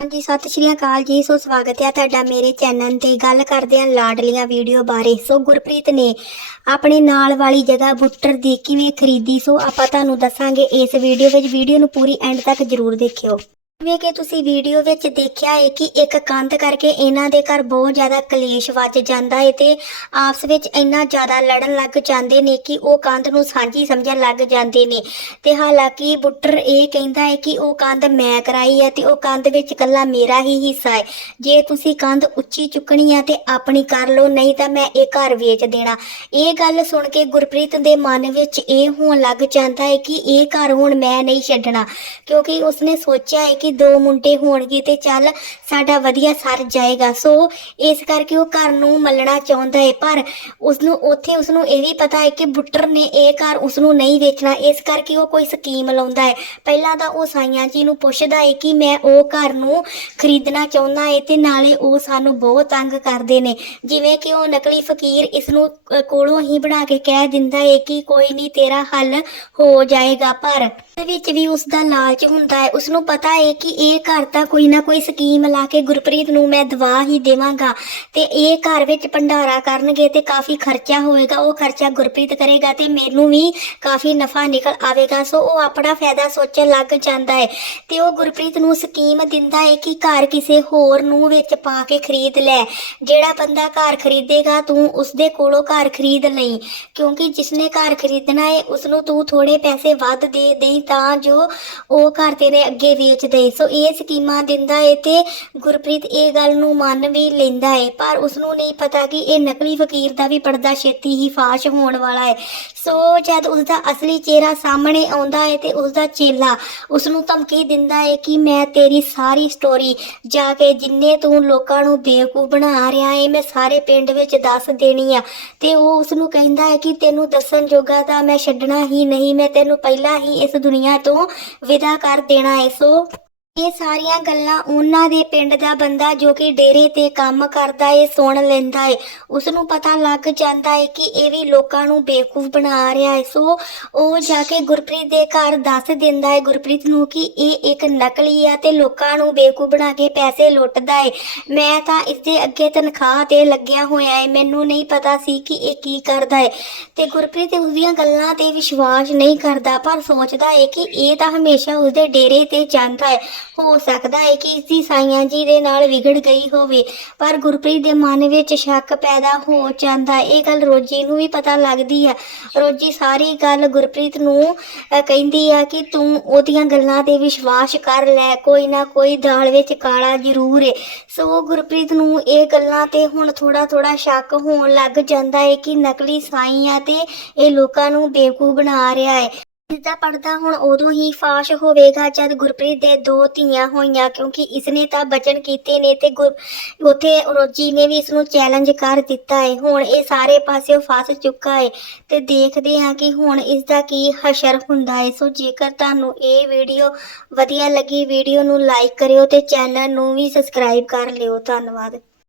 ਹਾਂਜੀ, ਸਤਿ ਸ਼੍ਰੀ ਅਕਾਲ ਜੀ। ਸੋ ਸਵਾਗਤ ਹੈ ਤੁਹਾਡਾ ਮੇਰੇ ਚੈਨਲ ਤੇ। ਗੱਲ ਕਰਦੇ ਹਾਂ ਲਾਡਲੀਆਂ ਵੀਡੀਓ ਬਾਰੇ। ਸੋ ਗੁਰਪ੍ਰੀਤ ਨੇ ਆਪਣੇ ਨਾਲ ਵਾਲੀ ਜਗ੍ਹਾ ਬੁੱਟਰ ਦੀ ਕਿਵੇਂ ਖਰੀਦੀ? ਸੋ ਆਪਾਂ ਤੁਹਾਨੂੰ ਦੱਸਾਂਗੇ ਇਸ ਵੀਡੀਓ ਵਿੱਚ। ਵੀਡੀਓ ਨੂੰ ਪੂਰੀ ਐਂਡ ਤੱਕ ਜ਼ਰੂਰ ਦੇਖਿਓ। ਜਿਵੇਂ ਕਿ ਤੁਸੀਂ ਵੀਡੀਓ ਵਿੱਚ ਦੇਖਿਆ ਹੈ ਕਿ ਇੱਕ ਕੰਧ ਕਰਕੇ ਇਹਨਾਂ ਦੇ ਘਰ ਬਹੁਤ ਜ਼ਿਆਦਾ ਕਲੇਸ਼ ਵੱਜ ਜਾਂਦਾ ਹੈ ਤੇ ਆਪਸ ਵਿੱਚ ਇੰਨਾ ਜ਼ਿਆਦਾ ਲੜਨ ਲੱਗ ਜਾਂਦੇ ਨੇ ਕਿ ਉਹ ਕੰਧ ਨੂੰ ਸਾਂਝੀ ਸਮਝਣ ਲੱਗ ਜਾਂਦੇ ਨੇ। ਤੇ ਹਾਲਾਂਕਿ ਬੁੱਟਰ ਇਹ ਕਹਿੰਦਾ ਹੈ ਕਿ ਉਹ ਕੰਧ ਮੈਂ ਕਰਾਈ ਹੈ ਤੇ ਉਹ ਕੰਧ ਵਿੱਚ ਕੱਲਾ ਮੇਰਾ ਹੀ ਹਿੱਸਾ ਹੈ। ਜੇ ਤੁਸੀਂ ਕੰਧ ਉੱਚੀ ਚੁੱਕਣੀ ਹੈ ਤੇ ਆਪਣੀ ਕਰ ਲਓ, ਨਹੀਂ ਤਾਂ ਮੈਂ ਇਹ ਘਰ ਵੇਚ ਦੇਣਾ। ਇਹ ਗੱਲ ਸੁਣ ਕੇ ਗੁਰਪ੍ਰੀਤ ਦੇ ਮਨ ਵਿੱਚ ਇਹ ਹੋਣ ਲੱਗ ਜਾਂਦਾ ਹੈ ਕਿ ਇਹ ਘਰ ਹੁਣ ਮੈਂ ਨਹੀਂ ਛੱਡਣਾ। ਕਿਉਂਕਿ ਉਸਨੇ ਸੋਚਿਆ ਹੈ ਕਿ ਦੋ ਮੁੰਡੇ ਹੋਣਗੇ ਤੇ ਚੱਲ ਸਾਡਾ ਵਧੀਆ ਸਰ ਜਾਏਗਾ। ਸੋ ਇਸ ਕਰਕੇ ਉਹ ਘਰ ਨੂੰ ਮੱਲਣਾ ਚਾਹੁੰਦਾ ਹੈ ਪਰ ਉਸਨੂੰ ਉੱਥੇ ਉਸਨੂੰ ਇਹ ਵੀ ਪਤਾ ਹੈ ਕਿ ਬੁੱਟਰ ਨੇ ਇਹ ਘਰ ਉਸਨੂੰ ਨਹੀਂ ਵੇਚਣਾ। ਇਸ ਕਰਕੇ ਉਹ ਕੋਈ ਸਕੀਮ ਲਾਉਂਦਾ ਹੈ ਪਹਿਲਾਂ ਤਾਂ ਉਹ ਸਾਈਆਂ ਜੀ ਨੂੰ ਪੁੱਛਦਾ ਹੈ ਕਿ ਮੈਂ ਉਹ ਘਰ ਨੂੰ ਖਰੀਦਣਾ ਚਾਹੁੰਦਾ ਹੈ ਤੇ ਨਾਲੇ ਉਹ ਸਾਨੂੰ ਬਹੁਤ ਤੰਗ ਕਰਦੇ ਨੇ। ਜਿਵੇਂ ਕਿ ਉਹ ਨਕਲੀ ਫਕੀਰ ਇਸ ਨੂੰ ਕੋਲੋਂ ਹੀ ਬਣਾ ਕੇ ਕਹਿ ਦਿੰਦਾ ਹੈ ਕਿ ਕੋਈ ਨਹੀਂ ਤੇਰਾ ਹੱਲ ਹੋ ਜਾਏਗਾ, ਪਰ ਵਿੱਚ ਵੀ ਉਸ ਦਾ ਲਾਲਚ ਹੁੰਦਾ ਹੈ। ਉਸ ਨੂੰ ਪਤਾ ਹੈ ਕਿ ਇਹ ਘਰ ਤਾਂ ਕੋਈ ਨਾ ਕੋਈ ਸਕੀਮ ਲਾ ਕੇ ਗੁਰਪ੍ਰੀਤ ਨੂੰ ਮੈਂ ਦਵਾ ਹੀ ਦੇਵਾਂਗਾ ਤੇ ਇਹ ਘਰ ਵਿੱਚ ਭੰਡਾਰਾ ਕਰਨਗੇ ਤੇ ਕਾਫੀ ਖਰਚਾ ਹੋਏਗਾ, ਉਹ ਖਰਚਾ ਗੁਰਪ੍ਰੀਤ ਕਰੇਗਾ ਤੇ ਮੈਨੂੰ ਵੀ ਕਾਫੀ ਨਫਾ ਨਿਕਲ ਆਵੇਗਾ। ਸੋ ਉਹ ਆਪਣਾ ਫਾਇਦਾ ਸੋਚਣ ਲੱਗ ਜਾਂਦਾ ਹੈ ਤੇ ਉਹ ਗੁਰਪ੍ਰੀਤ ਨੂੰ ਸਕੀਮ ਦਿੰਦਾ ਹੈ ਕਿ ਘਰ ਕਿਸੇ ਹੋਰ ਨੂੰ ਵਿੱਚ ਪਾ ਕੇ ਖਰੀਦ ਲੈ। ਜਿਹੜਾ ਬੰਦਾ ਘਰ ਖਰੀਦੇਗਾ, ਤੂੰ ਉਸਦੇ ਕੋਲੋਂ ਘਰ ਖਰੀਦ ਲਈ। ਕਿਉਂਕਿ ਜਿਸਨੇ ਘਰ ਖਰੀਦਣਾ ਹੈ ਉਸ ਨੂੰ ਤੂੰ ਥੋੜੇ ਪੈਸੇ ਵੱਧ ਦੇ ਦੇਈ ਤਾਂ ਜੋ ਉਹ ਘਰ ਤੇਰੇ ਅੱਗੇ ਵੇਚ ਦੇ। ਸੋ ਇਹ ਸਕੀਮਾਂ ਦਿੰਦਾ ਏ ਤੇ ਗੁਰਪ੍ਰੀਤ ਇਹ ਗੱਲ ਨੂੰ ਮੰਨ ਵੀ ਲੈਂਦਾ ਹੈ ਪਰ ਉਸ ਨੂੰ ਨਹੀਂ ਪਤਾ ਕਿ ਇਹ ਨਕਲੀ ਫਕੀਰ ਦਾ ਵੀ ਪਰਦਾ ਛੇਤੀ ਹੀ ਫਾਸ਼ ਹੋਣ ਵਾਲਾ ਹੈ ਸੋ ਜਦ ਉਸ ਦਾ ਅਸਲੀ ਚਿਹਰਾ ਸਾਹਮਣੇ ਆਉਂਦਾ ਹੈ ਤੇ ਉਸ ਦਾ ਚੇਲਾ ਉਸ ਨੂੰ ਧਮਕੀ ਦਿੰਦਾ ਹੈ ਕਿ ਮੈਂ ਤੇਰੀ ਸਾਰੀ ਸਟੋਰੀ ਜਾ ਕੇ ਜਿੰਨੇ ਤੂੰ ਲੋਕਾਂ ਨੂੰ ਬੇਵਕੂਫ ਬਣਾ ਰਿਹਾ ਹੈ ਮੈਂ ਸਾਰੇ ਪਿੰਡ ਵਿੱਚ ਦੱਸ ਦੇਣੀ ਆ। ਤੇ ਉਹ ਉਸ ਨੂੰ ਕਹਿੰਦਾ ਹੈ ਕਿ ਤੈਨੂੰ ਦੱਸਣ ਜੋਗਾ ਤਾਂ ਮੈਂ ਛੱਡਣਾ ਹੀ ਨਹੀਂ, ਮੈਂ ਤੈਨੂੰ ਪਹਿਲਾਂ ਹੀ ਇਸ ਦੁਨੀਆ ਤੋਂ ਵਿਦਾ ਕਰ ਦੇਣਾ ਹੈ ਸੋ ਇਹ ਸਾਰੀਆਂ ਗੱਲਾਂ ਉਹਨਾਂ ਦੇ ਪਿੰਡ ਦਾ ਬੰਦਾ ਜੋ ਕਿ ਡੇਰੇ ਤੇ ਕੰਮ ਕਰਦਾ ਏ, ਸੁਣ ਲੈਂਦਾ ਏ। ਉਸ ਨੂੰ ਪਤਾ ਲੱਗ ਜਾਂਦਾ ਏ ਕਿ ਇਹ ਵੀ ਲੋਕਾਂ ਨੂੰ ਬੇਵਕੂਫ ਬਣਾ ਰਿਹਾ ਏ। ਸੋ ਉਹ ਜਾ ਕੇ ਗੁਰਪ੍ਰੀਤ ਦੇ ਘਰ ਦੱਸ ਦਿੰਦਾ ਏ ਗੁਰਪ੍ਰੀਤ ਨੂੰ ਕਿ ਇਹ ਇੱਕ ਨਕਲੀ ਆ ਤੇ ਲੋਕਾਂ ਨੂੰ ਬੇਵਕੂਫ ਬਣਾ ਕੇ ਪੈਸੇ ਲੁੱਟਦਾ ਏ। ਮੈਂ ਤਾਂ ਇਸ ਦੇ ਅੱਗੇ ਤਨਖਾਹ ਤੇ ਲੱਗਿਆ ਹੋਇਆ ਏ। ਮੈਨੂੰ ਨਹੀਂ ਪਤਾ ਸੀ ਕਿ ਇਹ ਕੀ ਕਰਦਾ ਏ। ਤੇ ਗੁਰਪ੍ਰੀਤ ਉਸ ਦੀਆਂ ਗੱਲਾਂ ਤੇ ਵਿਸ਼ਵਾਸ ਨਹੀਂ ਕਰਦਾ, ਪਰ ਸੋਚਦਾ ਏ ਕਿ ਇਹ ਤਾਂ ਹਮੇਸ਼ਾ ਉਸਦੇ ਡੇਰੇ ਤੇ ਜਾਂਦਾ ਏ। ਹੋ ਸਕਦਾ ਹੈ ਕਿ ਇਸ ਦੀ ਸਾਈਆਂ ਜੀ ਦੇ ਨਾਲ ਵਿਗੜ ਗਈ ਹੋਵੇ। ਪਰ ਗੁਰਪ੍ਰੀਤ ਦੇ ਮਨ ਵਿੱਚ ਸ਼ੱਕ ਪੈਦਾ ਹੋ ਜਾਂਦਾ। ਇਹ ਗੱਲ ਰੋਜੀ ਨੂੰ ਵੀ ਪਤਾ ਲੱਗਦੀ ਹੈ ਰੋਜੀ ਸਾਰੀ ਗੱਲ ਗੁਰਪ੍ਰੀਤ ਨੂੰ ਕਹਿੰਦੀ ਆ ਕਿ ਤੂੰ ਉਹਦੀਆਂ ਗੱਲਾਂ ਤੇ ਵਿਸ਼ਵਾਸ ਕਰ ਲੈ। ਕੋਈ ਨਾ ਕੋਈ ਦਾਲ ਵਿੱਚ ਕਾਲਾ ਜ਼ਰੂਰ ਏ। ਸੋ ਗੁਰਪ੍ਰੀਤ ਨੂੰ ਇਹ ਗੱਲਾਂ ਤੇ ਹੁਣ ਥੋੜਾ ਥੋੜਾ ਸ਼ੱਕ ਹੋਣ ਲੱਗ ਜਾਂਦਾ ਹੈ ਕਿ ਨਕਲੀ ਸਾਈਆਂ ਤੇ ਇਹ ਲੋਕਾਂ ਨੂੰ ਬੇਵਕੂਫ ਬਣਾ ਰਿਹਾ ਹੈ ਇਸਦਾ ਪਰਦਾ ਹੁਣ ਉਦੋਂ ਹੀ ਫਾਸ਼ ਹੋਵੇਗਾ ਜਦ ਗੁਰਪ੍ਰੀਤ ਦੇ ਦੋ ਧੀਆਂ ਹੋਈਆਂ, ਕਿਉਂਕਿ ਇਸਨੇ ਤਾਂ ਬਚਨ ਕੀਤੇ ਨੇ ਤੇ ਗੁਰ- ਉੱਥੇ ਰੋਜੀ ਨੇ ਵੀ ਇਸ ਨੂੰ ਚੈਲੰਜ ਕਰ ਦਿੱਤਾ ਹੈ ਹੁਣ ਇਹ ਸਾਰੇ ਪਾਸੇ ਫਸ ਚੁੱਕਾ ਹੈ ਤੇ ਦੇਖਦੇ ਹਾਂ ਕਿ ਹੁਣ ਇਸ ਦਾ ਕੀ ਹਸ਼ਰ ਹੁੰਦਾ ਹੈ ਸੋ ਜੇਕਰ ਤੁਹਾਨੂੰ ਇਹ ਵੀਡੀਓ ਵਧੀਆ ਲੱਗੀ, ਵੀਡੀਓ ਨੂੰ ਲਾਈਕ ਕਰਿਓ ਤੇ ਚੈਨਲ ਨੂੰ ਵੀ ਸਬਸਕ੍ਰਾਈਬ ਕਰ ਲਿਓ। ਧੰਨਵਾਦ।